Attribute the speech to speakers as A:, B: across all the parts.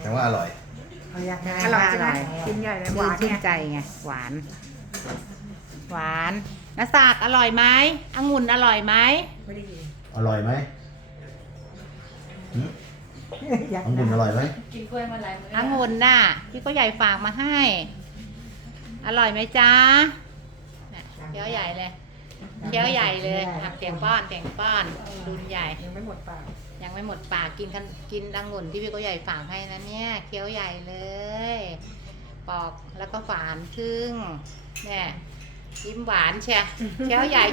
A: แต่ว่าอร่อย
B: อร่อย
C: อร่อยใช่ไหม
B: กินใหญ่เลยหวาน
C: ชื่น
B: เนี่ย
C: ใจไงหวาน หวานน้าสากอร่อยไหมองุ่นอร่อยไหม
B: ไม่ได้ยิน
A: อร่อยไหมหืม
B: อยาก
A: องุ่นอร่อยไหม
D: กินกล้วยมาหลายมื้อ
C: องุ่นน่ะพี่ก็ใหญ่ฝากมาให้ อร่อยไหมจ๊ะน่ะเคี้ยวใหญ่เลยเคี้ยวใหญ่เลยหักเตียงป้อนดุนใหญ่
B: ยังไม่หมดปาก
C: ยังไม่หมดปากกินองุ่นที่พี่ก็ใหญ่ฝากให้นะเนี่ยเคี้ยวใหญ่เลย ปอกแล้วก็ฝานครึ่งเนี่ยยิ้มหวานเชียเคี้ยวใหญ่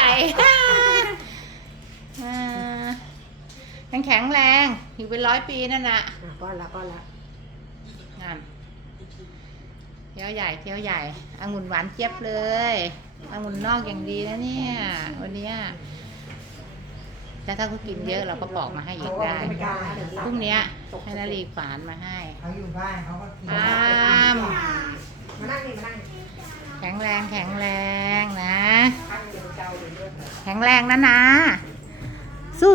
C: อ่ายังแข็งแรงอยู่เป็น100 ปีนั่นน่ะ
B: ก้อนละ
C: นั่นเคี้ยวใหญ่องุ่นหวานเจี๊ยบเลยองุ่นนอกอย่างดีนะเนี่ยวันเนี้ยถ้าเขากินเยอะเราก็บอกมาให้อีกได้พรุ่งเนี้ยให้นาลีฝานมาให้
B: เขาอยู่บ้านเขาก็กิน
C: อ้าม
B: มานั่งนี่มานั่ง
C: แข็งแรงนะ
B: ข้างเดียวเจ้าเดี๋ยวเลือด
C: แข็งแรงนะสู้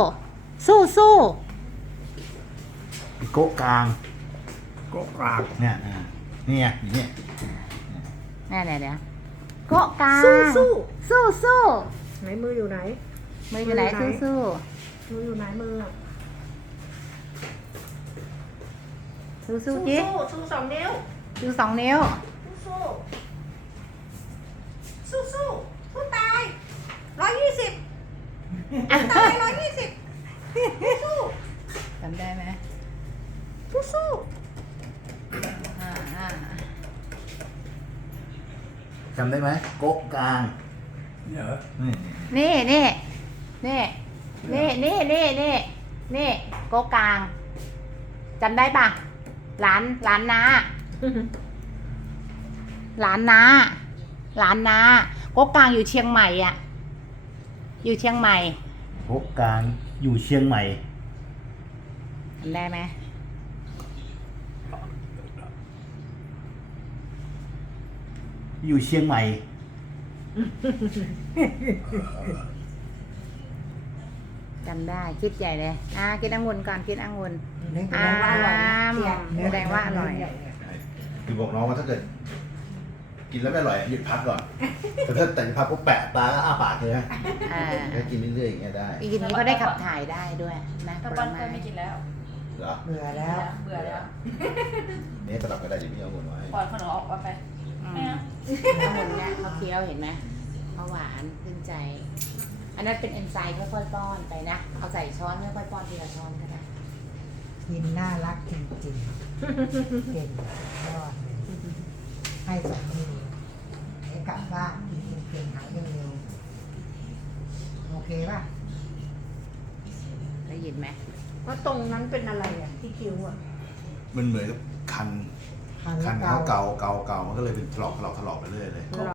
A: พี่โกะกลาง
B: โกกราก
A: เนี่ยนี่ไงอย่างเงี้ย
C: เนี่ยโกะกลาง สู้
B: ไหนมืออยู่ไหน
C: มืออยู่ไหนสู้
B: มืออยู่ไหนมือ
C: สู้จิ๊ก
B: สู้2 นิ้ว
C: ชู2 นิ้ว
B: สู้ตาย120ตาย120สู้
C: จำได้ไหม
B: สู้
C: อ่า
A: จำได้ไหมโกะกลางเนี่ยนี่
C: นี่โกะกลางจำได้ปะหลานน้าโกะกลางอยู่เชียงใหม่อ่ะอยู่เชียงใหม่
A: โกะกลางอยู่เชียงใหม่
C: จำได้ไหม
A: อยู่เชียงใหม่
C: จำได้คิดใหญ่เลยกินองุ่นก่อนกินองุ่น
B: เนื้อแดงว่าอร่อย
C: แสดงว่าอร่อย
A: คือบอกน้องว่าถ้าเกิด กินแล้วไม่อร่อยหยุดพักก่อนแต่ถ้าแต่จะพักก็แปะตาแล้วอ้าปากเลยนะแล้วกินเรื่อยๆอย่างเงี้ยได้
C: อีกทีนี้ก็ได้ขับถ่ายได้ด้วยนะผ
D: ถ้า
C: ล
D: ปั้น
C: ไม้
D: ก็ไม่กินแล้ว
A: เหรอ
B: เบื่อแล้ว
D: เบื่อแล้ว
A: เนี่ยสลับก็ได้ดิพี่เอาเงินไว้
D: ปล่อยขนมออกไป
C: อืม
D: ไม่เอา
C: องุ่นเนี่ยเขาเคี้ยวเห็นไหมเขาหวานขึ้นใจ อันนั้นเป็นเอนไซม์ค่อยๆป้อนไปนะเอาใส่ช้อนค่อยๆป้อนทีละช้อนก็ได้
B: กินน่ารักจริงๆเก่งยอดให้2 นิ้วให้กลับบ้านกินเก่งๆหายเร็วๆโอเคป่ะ
C: ได้ยินไหม
B: ว่าตรงนั้นเป็นอะไรอ่ะที่คิ้วอ่ะ
A: มันเหมือนกับคัน
B: คัน
A: เก่ามันก็เลยเป็นถลอกไปเรื่อยเลย